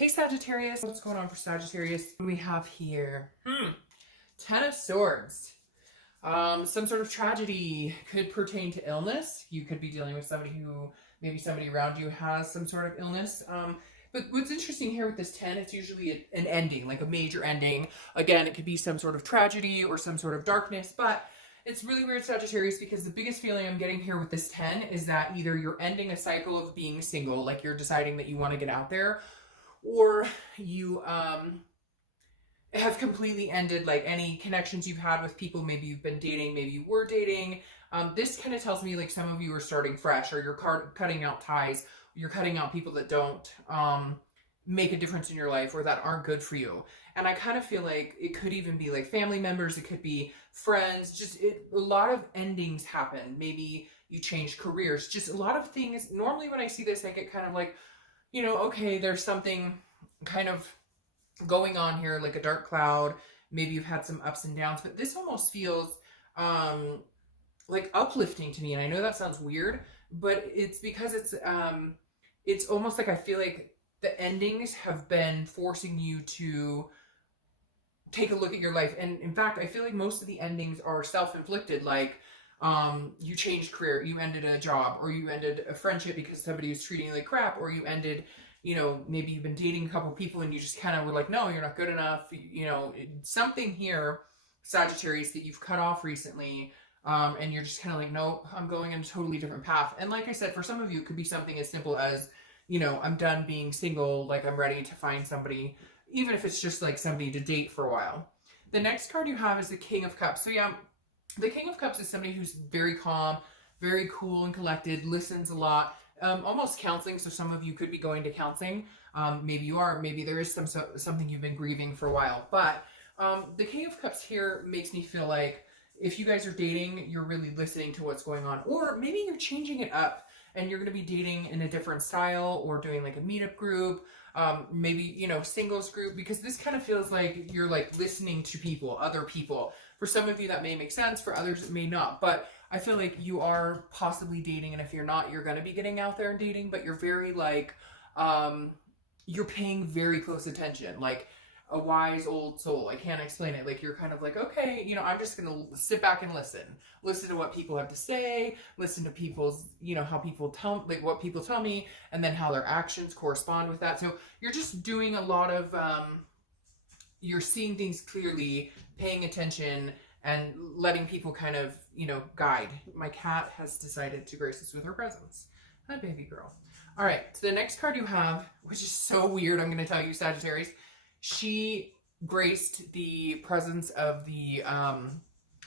Hey Sagittarius, what's going on for Sagittarius? We have here, Ten of Swords. Some sort of tragedy could pertain to illness. You could be dealing with somebody who, maybe somebody around you has some sort of illness. But what's interesting here with this 10, it's usually an ending, like a major ending. Again, it could be some sort of tragedy or some sort of darkness, but it's really weird, Sagittarius, because the biggest feeling I'm getting here with this 10 is that either you're ending a cycle of being single, like you're deciding that you want to get out there, or you have completely ended like any connections you've had with people. Maybe you've been dating, maybe you were dating. This kind of tells me like some of you are starting fresh, or you're cutting out ties, you're cutting out people that don't make a difference in your life or that aren't good for you. And I kind of feel like it could even be like family members, it could be friends, a lot of endings happen. Maybe you change careers, just a lot of things. Normally when I see this, I get kind of like, you know, okay, there's something kind of going on here, like a dark cloud. Maybe you've had some ups and downs, but this almost feels like uplifting to me. And I know that sounds weird, but it's because it's almost like I feel like the endings have been forcing you to take a look at your life. And in fact, I feel like most of the endings are self-inflicted, like you changed career, you ended a job, or you ended a friendship because somebody was treating you like crap, or you ended, you know, maybe you've been dating a couple people and you just kind of were like, no, you're not good enough. You know, something here, Sagittarius, that you've cut off recently, and you're just kind of like, no, I'm going in a totally different path. And like I said, for some of you, it could be something as simple as, you know, I'm done being single, like I'm ready to find somebody, even if it's just like somebody to date for a while. The next card you have is the King of Cups. So yeah, the King of Cups is somebody who's very calm, very cool and collected, listens a lot, almost counseling. So some of you could be going to counseling. Maybe you are, maybe there is something you've been grieving for a while. But the King of Cups here makes me feel like if you guys are dating, you're really listening to what's going on. Or maybe you're changing it up and you're going to be dating in a different style, or doing like a meetup group, maybe, you know, singles group, because this kind of feels like you're like listening to people, other people. For some of you that may make sense, for others it may not, but I feel like you are possibly dating, and if you're not, you're going to be getting out there and dating, but you're very like, you're paying very close attention, like a wise old soul. I can't explain it. Like you're kind of like, okay, you know, I'm just going to sit back and listen to what people have to say, listen to people's, you know, how people tell, like what people tell me, and then how their actions correspond with that. So you're just doing a lot of, you're seeing things clearly, paying attention, and letting people kind of, you know, guide. My cat has decided to grace us with her presence. Hi, baby girl. All right, so the next card you have, which is so weird, I'm going to tell you, Sagittarius, she graced the presence of the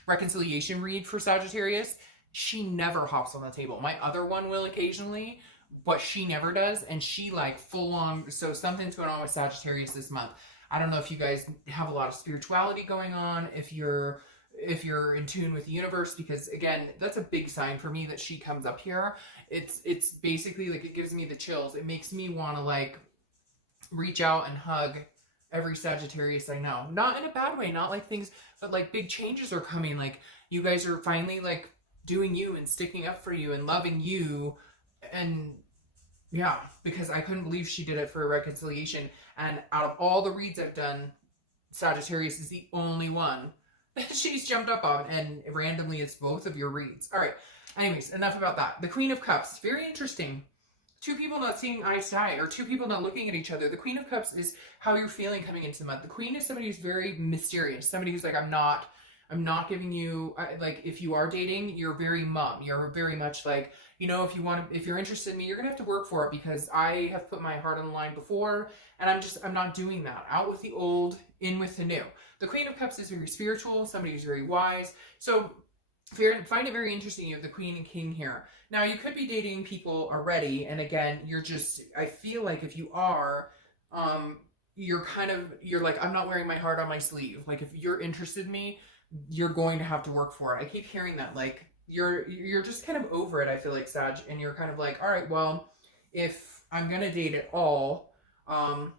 reconciliation read for Sagittarius. She never hops on the table. My other one will occasionally, but she never does. And she like full on, so something's going on with Sagittarius this month. I don't know if you guys have a lot of spirituality going on, if you're in tune with the universe, because again, that's a big sign for me that she comes up here. It's basically like, it gives me the chills. It makes me want to like reach out and hug every Sagittarius I know. Not in a bad way, not like things, but like big changes are coming. Like you guys are finally like doing you and sticking up for you and loving you. And yeah, because I couldn't believe she did it for a reconciliation. And out of all the reads I've done, Sagittarius is the only one that she's jumped up on. And randomly, it's both of your reads. All right. Anyways, enough about that. The Queen of Cups. Very interesting. Two people not seeing eye to eye, or two people not looking at each other. The Queen of Cups is how you're feeling coming into the month. The Queen is somebody who's very mysterious. Somebody who's like, I'm not giving you, like, if you are dating, you're very mum. You're very much like, you know, if you're interested in me, you're going to have to work for it, because I have put my heart on the line before, and I'm not doing that. Out with the old, in with the new. The Queen of Cups is very spiritual. Somebody who's very wise. So find it very interesting. You have the Queen and King here. Now, you could be dating people already, and again, I feel like if you are, you're like, I'm not wearing my heart on my sleeve. Like, if you're interested in me, you're going to have to work for it. I keep hearing that, like, you're just kind of over it, I feel like, Sag, and you're kind of like, all right, well, if I'm gonna date at all, I'm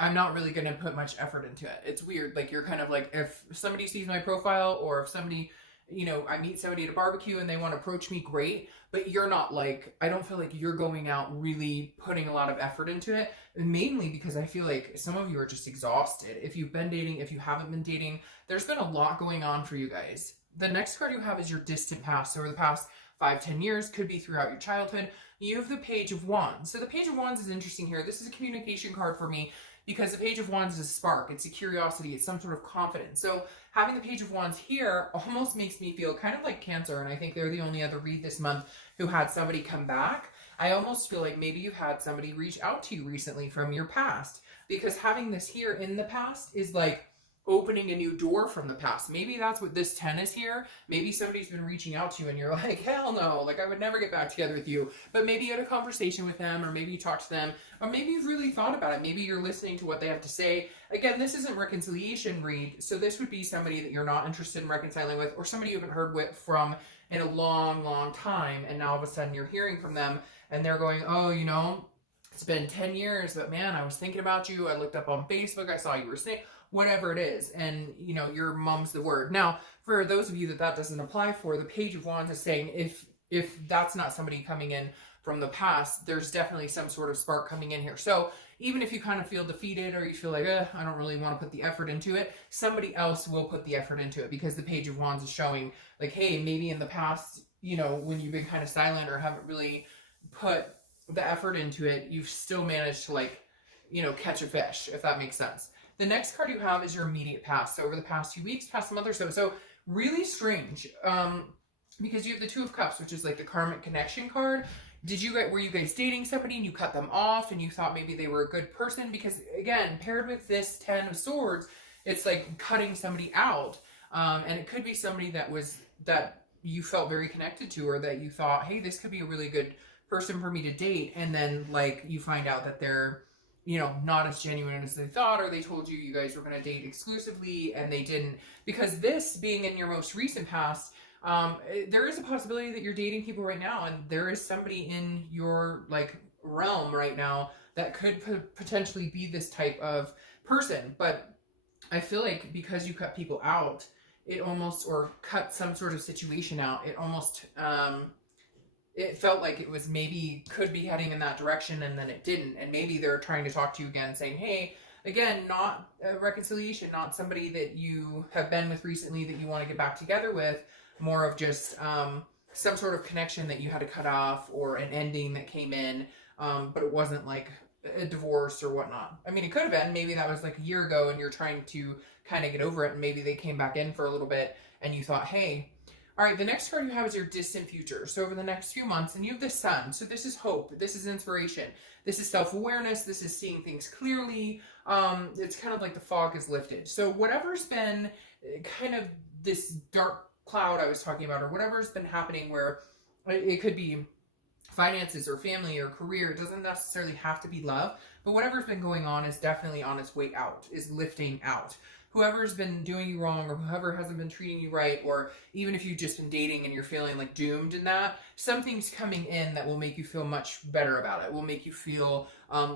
not really gonna put much effort into it. It's weird, like, you're kind of like, if somebody sees my profile, or if somebody you know, I meet somebody at a barbecue and they want to approach me, great. But you're not like, I don't feel like you're going out really putting a lot of effort into it. Mainly because I feel like some of you are just exhausted. If you've been dating, if you haven't been dating, there's been a lot going on for you guys. The next card you have is your distant past. So over the past 5-10 years, could be throughout your childhood. You have the Page of Wands. So the Page of Wands is interesting here. This is a communication card for me because the Page of Wands is a spark. It's a curiosity. It's some sort of confidence. So having the Page of Wands here almost makes me feel kind of like Cancer, and I think they're the only other read this month who had somebody come back. I almost feel like maybe you've had somebody reach out to you recently from your past, because having this here in the past is like opening a new door from the past. Maybe that's what this 10 is here. Maybe somebody's been reaching out to you and you're like, hell no, like I would never get back together with you. But maybe you had a conversation with them, or maybe you talked to them, or maybe you've really thought about it. Maybe you're listening to what they have to say. Again, this isn't reconciliation read, so this would be somebody that you're not interested in reconciling with, or somebody you haven't heard from in a long, long time, and now all of a sudden you're hearing from them and they're going, oh, you know, it's been 10 years, but man, I was thinking about you. I looked up on Facebook, I saw you were saying, whatever it is, and you know, your mum's the word. Now, for those of you that doesn't apply for, the Page of Wands is saying if that's not somebody coming in from the past, there's definitely some sort of spark coming in here. So even if you kind of feel defeated, or you feel like, I don't really want to put the effort into it, somebody else will put the effort into it, because the Page of Wands is showing like, hey, maybe in the past, you know, when you've been kind of silent or haven't really put the effort into it, you've still managed to, like, you know, catch a fish, if that makes sense. The next card you have is your immediate past. So over the past few weeks, past month or so. So really strange, because you have the Two of Cups, which is like the karmic connection card. Were you guys dating somebody and you cut them off and you thought maybe they were a good person? Because again, paired with this 10 of Swords, it's like cutting somebody out. And it could be somebody that you felt very connected to, or that you thought, hey, this could be a really good person for me to date. And then like you find out that they're, you know, not as genuine as they thought, or they told you guys were going to date exclusively and they didn't. Because this being in your most recent past, there is a possibility that you're dating people right now, and there is somebody in your like realm right now that could potentially be this type of person. But I feel like because you cut people out, it almost, or cut some sort of situation out, it almost, it felt like it was maybe could be heading in that direction, and then it didn't. And maybe they're trying to talk to you again, saying, hey, again, not a reconciliation, not somebody that you have been with recently that you want to get back together with, more of just some sort of connection that you had to cut off, or an ending that came in, but it wasn't like a divorce or whatnot. I mean, it could have been, maybe that was like a year ago and you're trying to kind of get over it, and maybe they came back in for a little bit and you thought, hey. All right, the next card you have is your distant future. So over the next few months, and you have the Sun. So this is hope. This is inspiration. This is self-awareness. This is seeing things clearly. It's kind of like the fog is lifted. So whatever's been kind of this dark cloud I was talking about, or whatever's been happening, where it could be finances or family or career. It doesn't necessarily have to be love, but whatever's been going on is definitely on its way out, is lifting out. Whoever's been doing you wrong, or whoever hasn't been treating you right, or even if you've just been dating and you're feeling like doomed in that, something's coming in that will make you feel much better about it. Will make you feel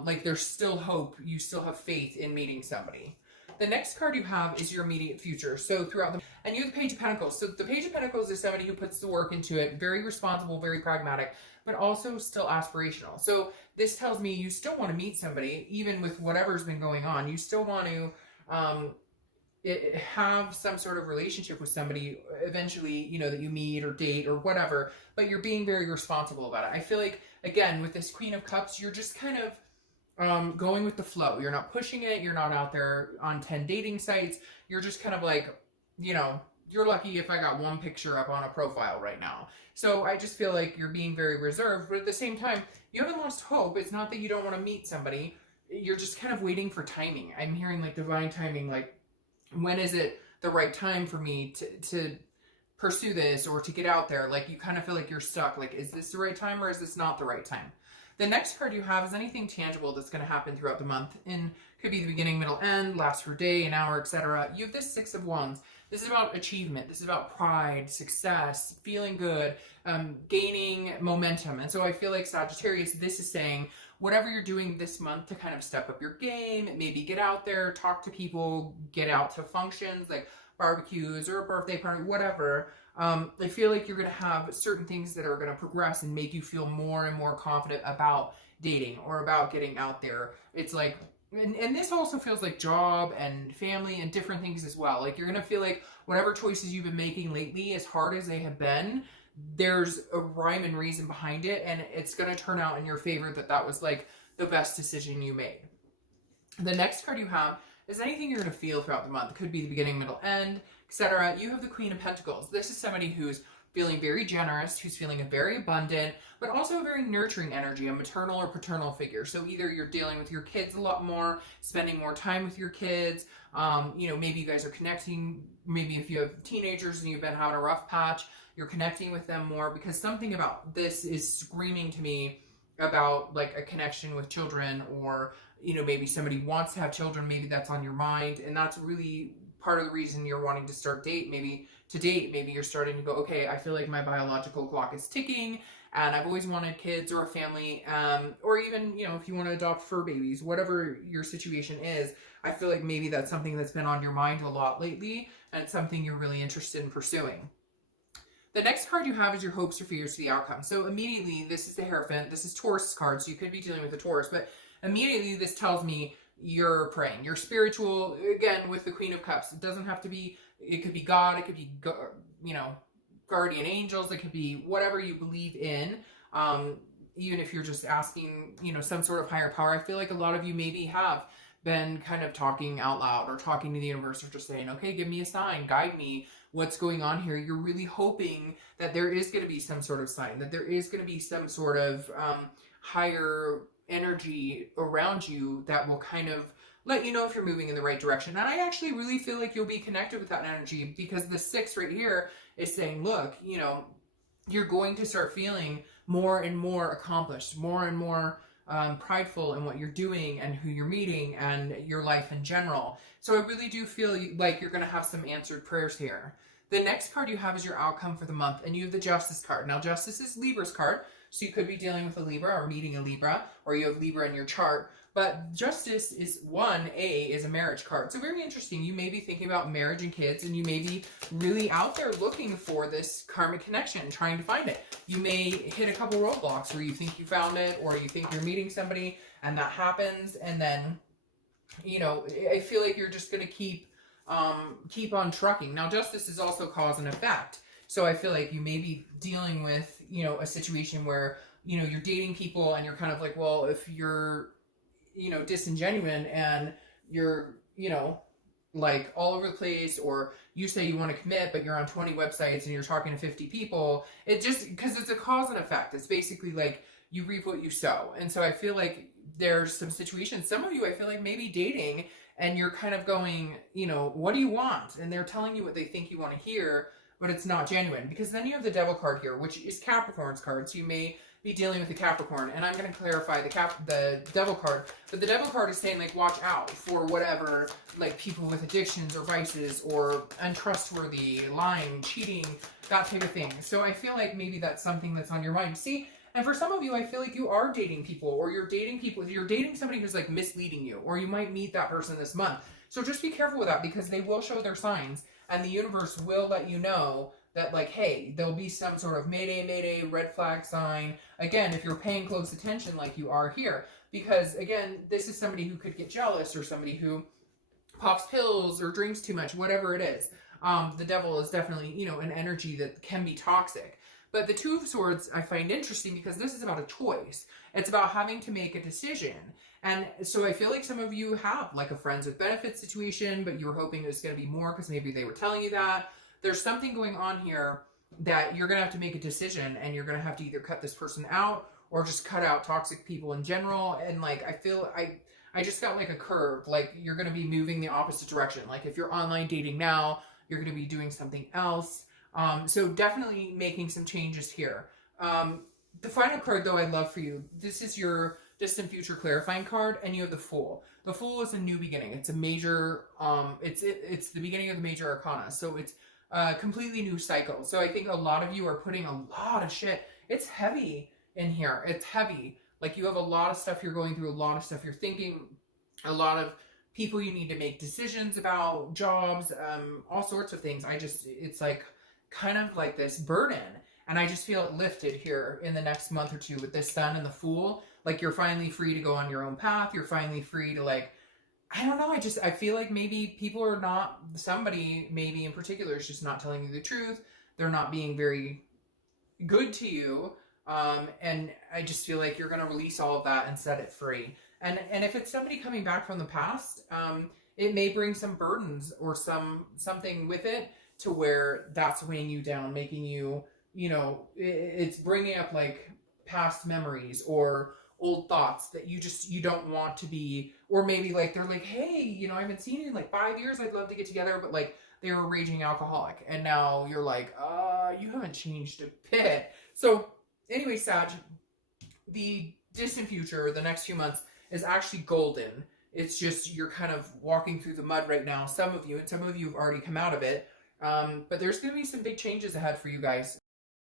like there's still hope. You still have faith in meeting somebody. The next card you have is your immediate future. So throughout and you have the Page of Pentacles. So the Page of Pentacles is somebody who puts the work into it, very responsible, very pragmatic, but also still aspirational. So this tells me you still want to meet somebody, even with whatever's been going on. You still want to have some sort of relationship with somebody eventually, you know, that you meet or date or whatever, but you're being very responsible about it. I feel like, again, with this Queen of Cups, you're just kind of going with the flow. You're not pushing it. You're not out there on 10 dating sites. You're just kind of like, you know, you're lucky if I got one picture up on a profile right now. So I just feel like you're being very reserved, but at the same time, you haven't lost hope. It's not that you don't want to meet somebody. You're just kind of waiting for timing. I'm hearing like divine timing, like, when is it the right time for me to pursue this, or to get out there? Like, you kind of feel like you're stuck. Like, is this the right time, or is this not the right time? The next card you have is anything tangible that's going to happen throughout the month. And could be the beginning, middle, end, last for a day, an hour, etc. You have this Six of Wands. This is about achievement. This is about pride, success, feeling good, gaining momentum. And so I feel like Sagittarius, this is saying, whatever you're doing this month to kind of step up your game, maybe get out there, talk to people, get out to functions like barbecues or a birthday party, whatever. I feel like you're going to have certain things that are going to progress and make you feel more and more confident about dating or about getting out there. It's like, and this also feels like job and family and different things as well. Like you're going to feel like whatever choices you've been making lately, as hard as they have been, there's a rhyme and reason behind it, and it's going to turn out in your favor that that was like the best decision you made. The next card you have is anything you're going to feel throughout the month. It could be the beginning, middle, end, etc. You have the Queen of Pentacles. This is somebody who's feeling very generous, who's feeling a very abundant, but also a very nurturing energy, a maternal or paternal figure. So either you're dealing with your kids a lot more, spending more time with your kids, you know, maybe you guys are connecting, maybe if you have teenagers and you've been having a rough patch, you're connecting with them more, because something about this is screaming to me about like a connection with children, or, you know, maybe somebody wants to have children, maybe that's on your mind, and that's really part of the reason you're wanting to start maybe you're starting to go, okay, I feel like my biological clock is ticking and I've always wanted kids or a family, or even, you know, if you want to adopt fur babies, whatever your situation is, I feel like maybe that's something that's been on your mind a lot lately, and it's something you're really interested in pursuing. The next card you have is your hopes or fears to the outcome. So immediately, this is the Hierophant. This is Taurus card, so you could be dealing with a Taurus, but immediately this tells me you're praying. You're spiritual, again, with the Queen of Cups. It doesn't have to be, it could be God, it could be, you know, guardian angels, it could be whatever you believe in. Even if you're just asking, you know, some sort of higher power, I feel like a lot of you maybe have been kind of talking out loud or talking to the universe, or just saying, okay, give me a sign, guide me, what's going on here. You're really hoping that there is going to be some sort of sign, that there is going to be some sort of higher energy around you that will kind of let you know if you're moving in the right direction. And I actually really feel like you'll be connected with that energy, because the 6 right here is saying, look, you know, you're going to start feeling more and more accomplished, more and more prideful in what you're doing and who you're meeting and your life in general. So I really do feel like you're going to have some answered prayers here. The next card you have is your outcome for the month, and you have the Justice card. Now, Justice is Libra's card, so you could be dealing with a Libra or meeting a Libra, or you have Libra in your chart. But Justice is a marriage card. So very interesting. You may be thinking about marriage and kids, and you may be really out there looking for this karmic connection, trying to find it. You may hit a couple roadblocks where you think you found it, or you think you're meeting somebody and that happens, and then, you know, I feel like you're just going to keep on trucking. Now, Justice is also cause and effect. So I feel like you may be dealing with, you know, a situation where, you know, you're dating people and you're kind of like, well, if you're, you know, disingenuous and you're, you know, like all over the place, or you say you want to commit, but you're on 20 websites and you're talking to 50 people, it just, because it's a cause and effect. It's basically like you reap what you sow. And so I feel like there's some situations, some of you, I feel like maybe dating and you're kind of going, you know, what do you want? And they're telling you what they think you want to hear, but it's not genuine. Because then you have the Devil card here, which is Capricorn's card. So you may be dealing with the Capricorn, and I'm going to clarify the Devil card, but the Devil card is saying, like, watch out for whatever, like, people with addictions or vices or untrustworthy, lying, cheating, that type of thing. So I feel like maybe that's something that's on your mind. See, and for some of you, I feel like you are dating people, or you're dating somebody who's like misleading you, or you might meet that person this month. So just be careful with that, because they will show their signs, and the universe will let you know that, like, hey, there'll be some sort of mayday, mayday, red flag sign. Again, if you're paying close attention like you are here. Because, again, this is somebody who could get jealous, or somebody who pops pills or drinks too much, whatever it is. The Devil is definitely, you know, an energy that can be toxic. But the Two of Swords I find interesting, because this is about a choice. It's about having to make a decision. And so I feel like some of you have, like, a friends with benefits situation, but you were hoping it was going to be more because maybe they were telling you that. There's something going on here that you're going to have to make a decision, and you're going to have to either cut this person out or just cut out toxic people in general. And, like, I feel I just got like a curve, like you're going to be moving the opposite direction. Like if you're online dating now, you're going to be doing something else. So definitely making some changes here. The final card, though, I love for you. This is your distant future clarifying card, and you have the Fool. The Fool is a new beginning. It's a major, it's the beginning of the major arcana. So it's a completely new cycle. So I think a lot of you are putting a lot of shit. It's heavy in here. It's heavy. Like you have a lot of stuff you're going through, a lot of stuff you're thinking, a lot of people you need to make decisions about, jobs, all sorts of things. It's like kind of like this burden. And I just feel it lifted here in the next month or two with this Sun and the Fool. Like you're finally free to go on your own path. You're finally free to like, I don't know. I feel like maybe people are not, somebody maybe in particular is just not telling you the truth. They're not being very good to you. And I just feel like you're going to release all of that and set it free. And if it's somebody coming back from the past, it may bring some burdens or something with it to where that's weighing you down, making you, it's bringing up like past memories or old thoughts that you don't want to be, or maybe like they're like, hey, I haven't seen you in like 5 years, I'd love to get together, but like they were a raging alcoholic, and now you're like, you haven't changed a bit. So anyway, Sag, the distant future, the next few months is actually golden. It's just you're kind of walking through the mud right now, some of you, and some of you have already come out of it. But there's going to be some big changes ahead for you guys.